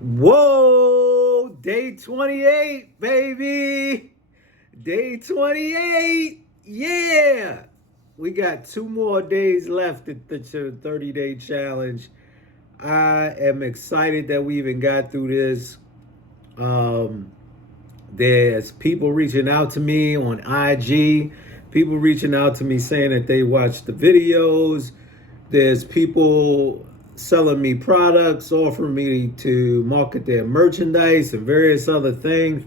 Whoa, day 28, baby. Day 28. Yeah. We got 2 more days left at the 30-day challenge. I am excited that we even got through this. Um, there's people reaching out to me on IG, people reaching out to me saying that they watched the videos. There's people selling me products, offering me to market their merchandise and various other things.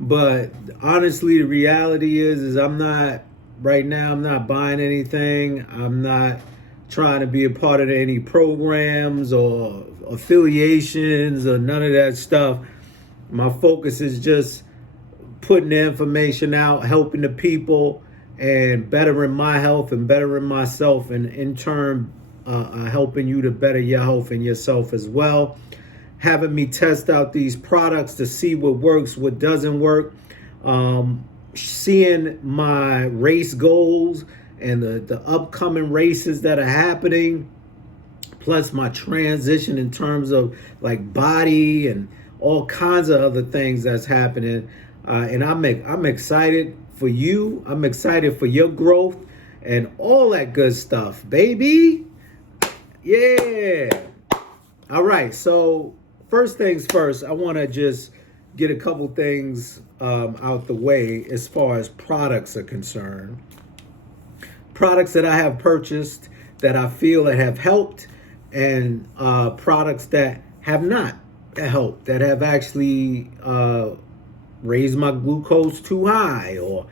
But honestly, the reality is I'm not right now. I'm not buying anything. I'm not trying to be a part of any programs or affiliations or none of that stuff. My focus is just putting the information out, helping the people, and bettering my health and bettering myself, and in turn, helping you to better your health and yourself as well. Having me test out these products to see what works, what doesn't work. Seeing my race goals and the upcoming races that are happening, plus my transition in terms of like body and all kinds of other things that's happening. And I'm excited for you. I'm excited for your growth and all that good stuff, baby. Yeah. All right. So first things first, I want to just get a couple things out the way as far as products are concerned. Products that I have purchased that I feel that have helped, and products that have not helped, that have actually raised my glucose too high, or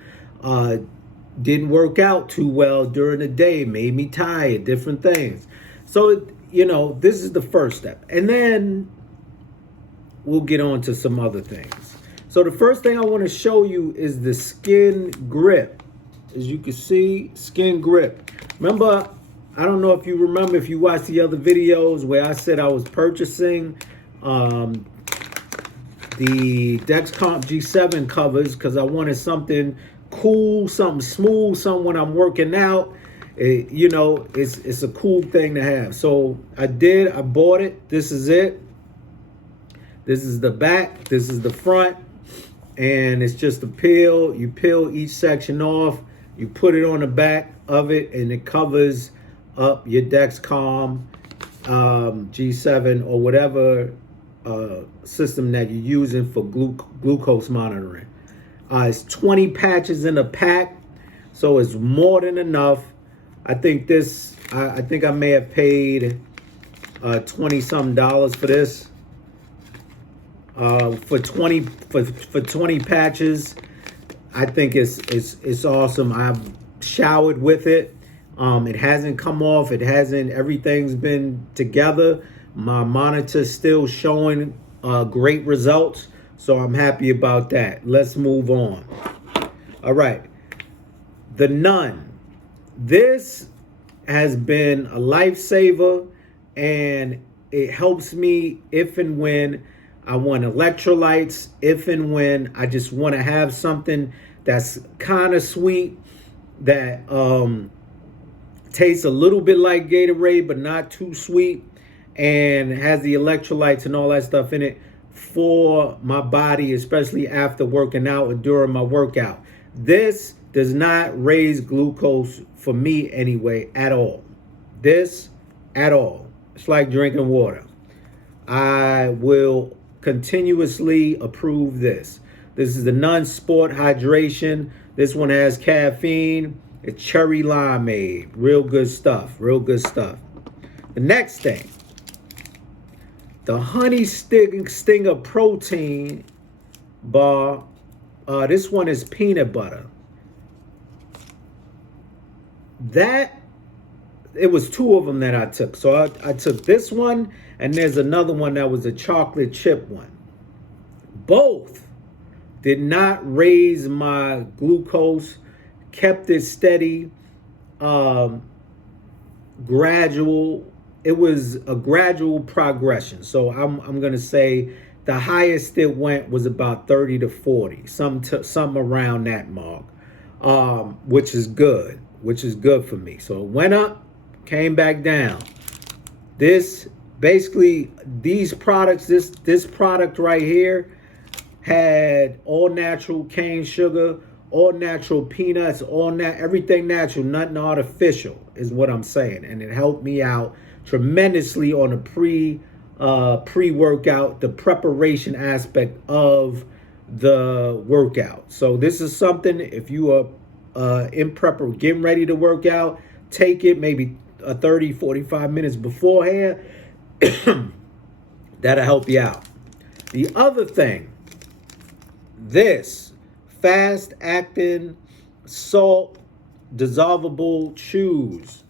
didn't work out too well during the day, made me tired, different things. So, this is the first step. And then we'll get on to some other things. So the first thing I want to show you is the Skin Grip. As you can see, Skin Grip. Remember, I don't know if you remember, if you watched the other videos where I said I was purchasing the Dexcomp G7 covers because I wanted something cool, something smooth, something when I'm working out. It's a cool thing to have. So I bought it. This is it. This is the back, this is the front, and it's just a peel. You peel each section off, you put it on the back of it, and it covers up your Dexcom G7 or whatever system that you're using for glucose monitoring. It's 20 patches in a pack, so it's more than enough. I think I may have paid $20-something for this. For 20 patches, I think it's awesome. I've showered with it. It hasn't come off. Everything's been together. My monitor's still showing great results, so I'm happy about that. Let's move on. All right, the Nun. This has been a lifesaver, and it helps me if and when I want electrolytes, if and when I just want to have something that's kind of sweet, that tastes a little bit like Gatorade but not too sweet, and has the electrolytes and all that stuff in it for my body, especially after working out or during my workout. This does not raise glucose for me anyway at all. This at all. It's like drinking water. I will continuously approve this. This is the Nun Sport Hydration. This one has caffeine. It's cherry limeade. Real good stuff. Real good stuff. The next thing, the Honey Stinger Protein Bar. This one is peanut butter. It was two of them that I took. So I took this one, and there's another one that was a chocolate chip one. Both did not raise my glucose, kept it steady, gradual. It was a gradual progression. So I'm gonna say the highest it went was about 30 to 40, some around that mark, which is good. Which is good for me. So it went up, came back down. This basically these products, this product right here had all natural cane sugar, all natural peanuts, everything natural, nothing artificial is what I'm saying. And it helped me out tremendously on the pre-workout, the preparation aspect of the workout. So this is something, if you are in prep or getting ready to work out, take it maybe 30, 45 minutes beforehand. That'll help you out. The other thing, this fast acting salt dissolvable chews.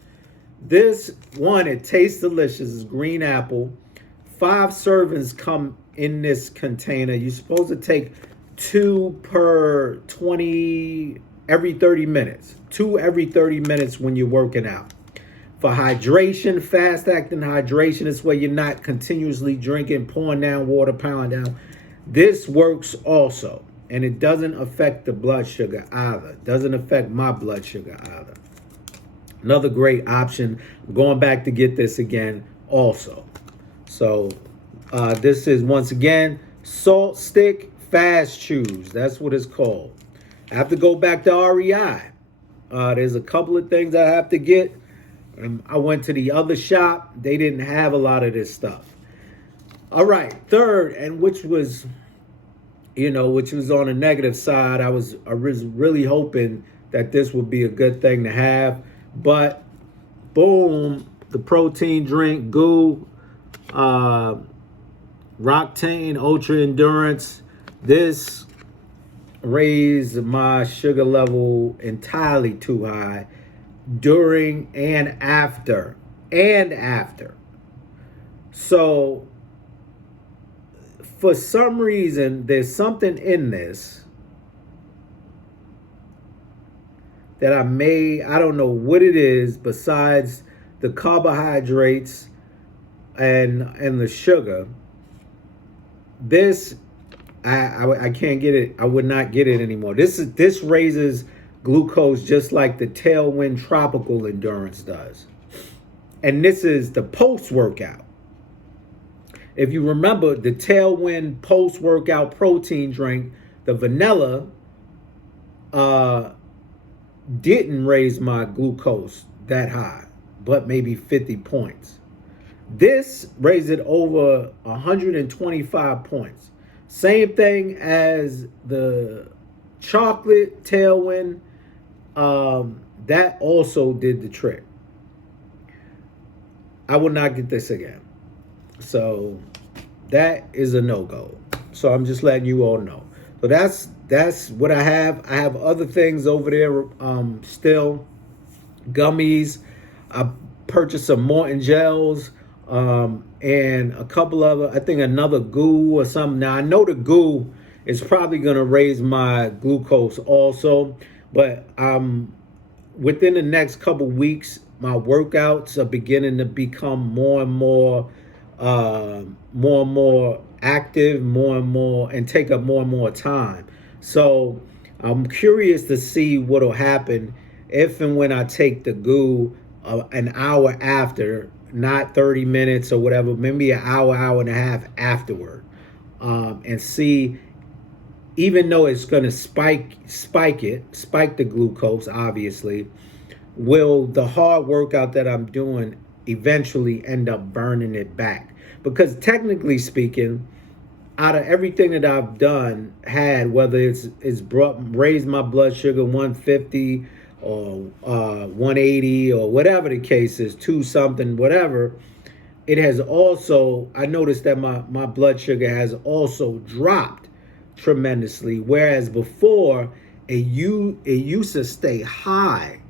This one, it tastes delicious. It's green apple. 5 servings come in this container. You're supposed to take 2 per 20 every 30 minutes. 2 every 30 minutes when you're working out. For hydration, fast acting hydration is where you're not continuously drinking, pouring down water, pounding down. This works also, and it doesn't affect the blood sugar either. It doesn't affect my blood sugar either. Another great option. I'm going back to get this again also. So this is, once again, Salt Stick Fast Chews. That's what it's called. I have to go back to REI. There's a couple of things I have to get. I went to the other shop. They didn't have a lot of this stuff. All right, third, and which was on the negative side. I was really hoping that this would be a good thing to have, but boom, the protein drink GU, Roctane Ultra Endurance. This raised my sugar level entirely too high during and after. So for some reason, there's something in this that I don't know what it is besides the carbohydrates and the sugar. This, I can't get it. I would not get it anymore. This raises glucose just like the Tailwind Tropical Endurance does. And this is the post-workout. If you remember, the Tailwind post-workout protein drink, the vanilla, didn't raise my glucose that high, but maybe 50 points. This raised it over 125 points. Same thing as the chocolate Tailwind. That also did the trick. I will not get this again. So that is a no-go. So I'm just letting you all know. So that's what I have. I have other things over there still. Gummies. I purchased some Morton gels and a couple other, I think another GU or something. Now I know the GU is probably going to raise my glucose also, but within the next couple weeks, my workouts are beginning to become more and more active, and take up more and more time. So I'm curious to see what will happen if and when I take the GU an hour after, not 30 minutes or whatever, maybe an hour and a half afterward, and see, even though it's going to spike the glucose, obviously, will the hard workout that I'm doing eventually end up burning it back? Because technically speaking, out of everything that I've done, whether it's raised my blood sugar 150 or 180 or whatever the case is, 2 something, whatever, it has also, I noticed that my blood sugar has also dropped tremendously, whereas before it used to stay high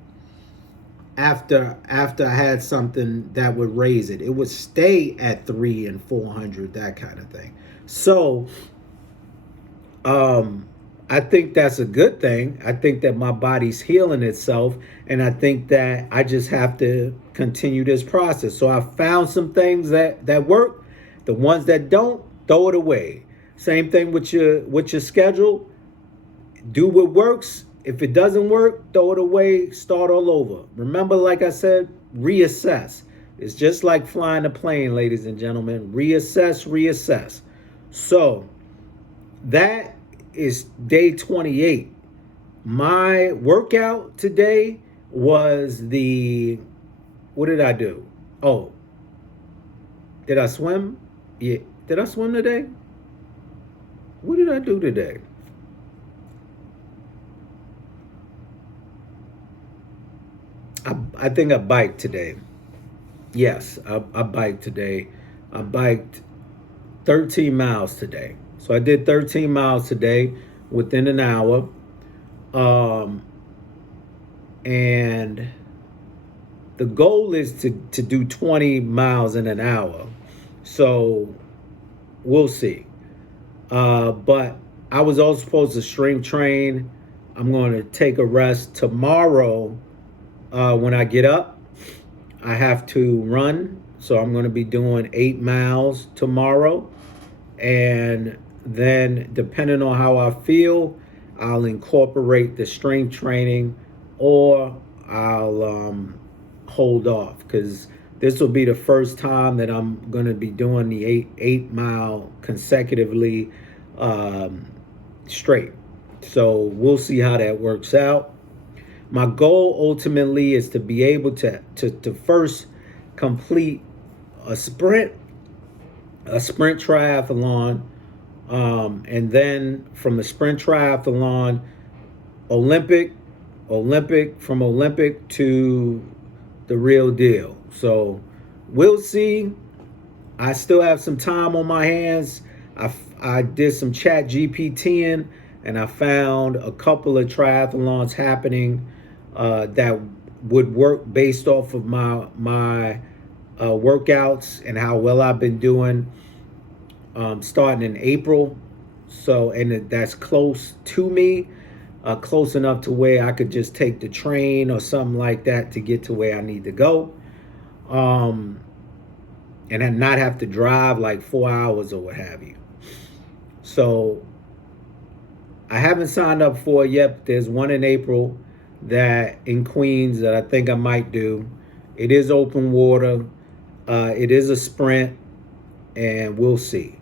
after I had something that would raise it. It would stay at 300 and 400, that kind of thing. So I think that's a good thing. I think that my body's healing itself, and I think that I just have to continue this process. So I found some things that work. The ones that don't, throw it away. Same thing with your schedule. Do what works. If it doesn't work, throw it away, start all over. Remember, like I said, reassess. It's just like flying a plane, ladies and gentlemen. Reassess, reassess. So that is day 28. My workout today was what did I do? Oh, did I swim? Yeah. Did I swim today? What did I do today? I think I biked today. Yes, I biked today. I biked 13 miles today. So I did 13 miles today within an hour. And the goal is to do 20 miles in an hour. So we'll see. But I was also supposed to strength train. I'm going to take a rest tomorrow. When I get up, I have to run. So I'm going to be doing 8 miles tomorrow. And then depending on how I feel, I'll incorporate the strength training, or I'll hold off, because this will be the first time that I'm going to be doing the 8 mile consecutively straight. So we'll see how that works out. My goal ultimately is to be able to first complete a sprint triathlon, and then from the sprint triathlon, Olympic, from Olympic to the real deal. So we'll see. I still have some time on my hands. I did some chat GPTing, and I found a couple of triathlons happening that would work based off of my workouts and how well I've been doing, starting in April. So, and that's close to me, close enough to where I could just take the train or something like that to get to where I need to go, and not have to drive like 4 hours or what have you. So I haven't signed up for it yet, but there's one in April that in Queens that I think I might do. It is open water. It is a sprint, and we'll see.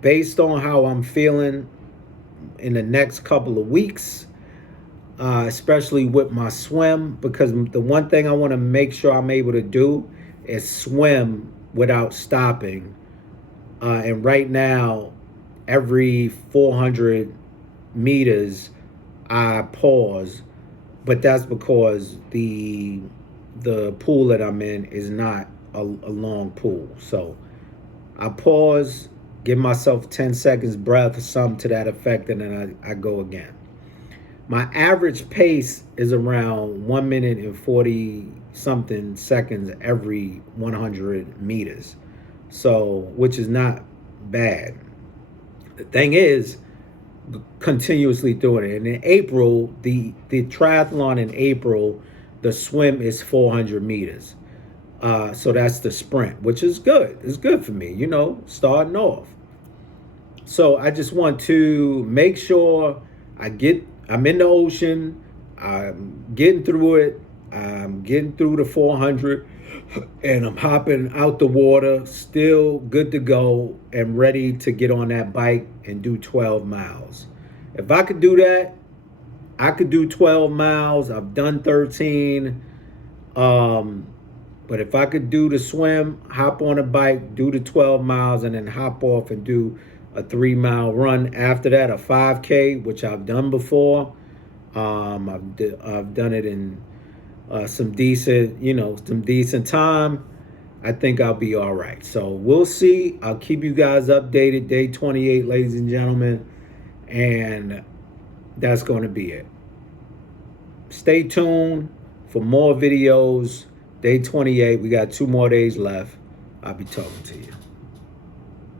Based on how I'm feeling in the next couple of weeks, especially with my swim, because the one thing I want to make sure I'm able to do is swim without stopping. And right now, every 400 meters, I pause, but that's because the pool that I'm in is not a long pool. So I pause, give myself 10 seconds breath or something to that effect, and then I go again. My average pace is around 1 minute and 40 something seconds every 100 meters. So, which is not bad. The thing is, continuously doing it. And in April, the triathlon in April, the swim is 400 meters. So that's the sprint, which is good. It's good for me, starting off. So I just want to make sure I'm in the ocean, I'm getting through it, I'm getting through the 400, and I'm hopping out the water, still good to go and ready to get on that bike and do 12 miles. If I could do that, I could do 12 miles. I've done 13. But if I could do the swim, hop on a bike, do the 12 miles, and then hop off and do a 3-mile run after that, a 5K, which I've done before. I've done it in some decent time. I think I'll be all right. So we'll see. I'll keep you guys updated. Day 28, ladies and gentlemen. And that's going to be it. Stay tuned for more videos. Day 28. We got 2 more days left. I'll be talking to you.